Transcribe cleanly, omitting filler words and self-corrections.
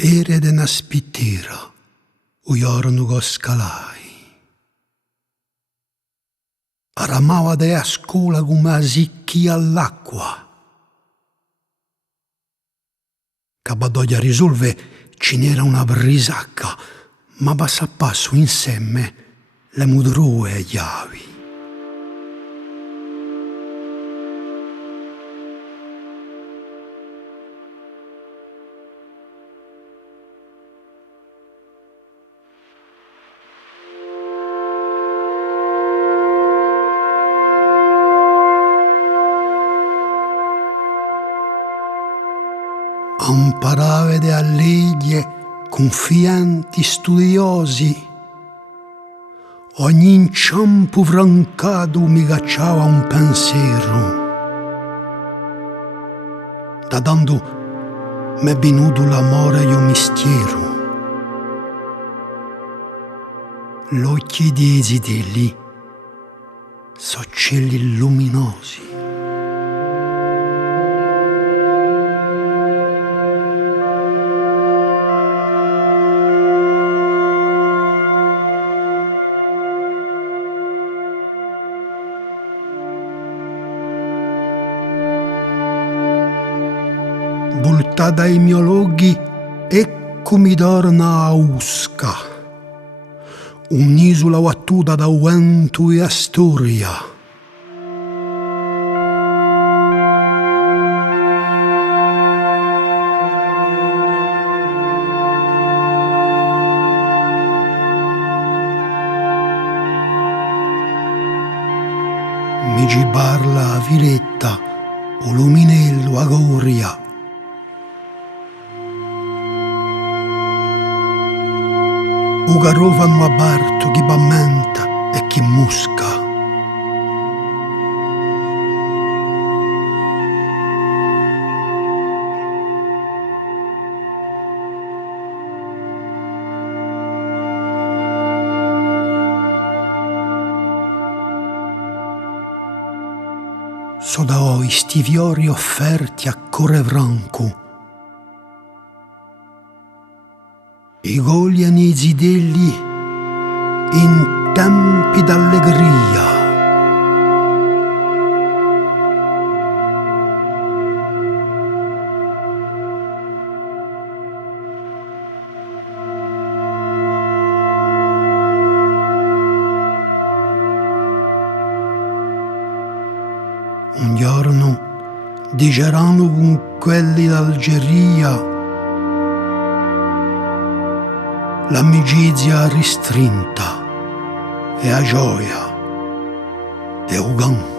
Ere de na spittira, u giorno go scalai. Aramava de a scuola come a sicchi all'acqua. Cabadoglia risolve ce n'era una brisacca, ma bassa a passo insieme le mudrue e chiavi. Imparavede a legge confianti studiosi. Ogni inciampo francato mi cacciava un pensiero. Da tanto m'è venuto l'amore e il mistero. L'occhi dei zitelli so cieli luminosi. Voltata ai miei loghi, ecco mi torna a Usca, un'isola battuta da vento e a storia. Mi ci parla a Viletta, o luminello a Goria. O garovano a barto chi bammenta e chi musca. So da oi sti fiori offerti a Core Franco. I gogliano i zidelli in tempi d'allegria. Un giorno diceranno con quelli d'Algeria l'amicizia ristrinta e a gioia e ugan.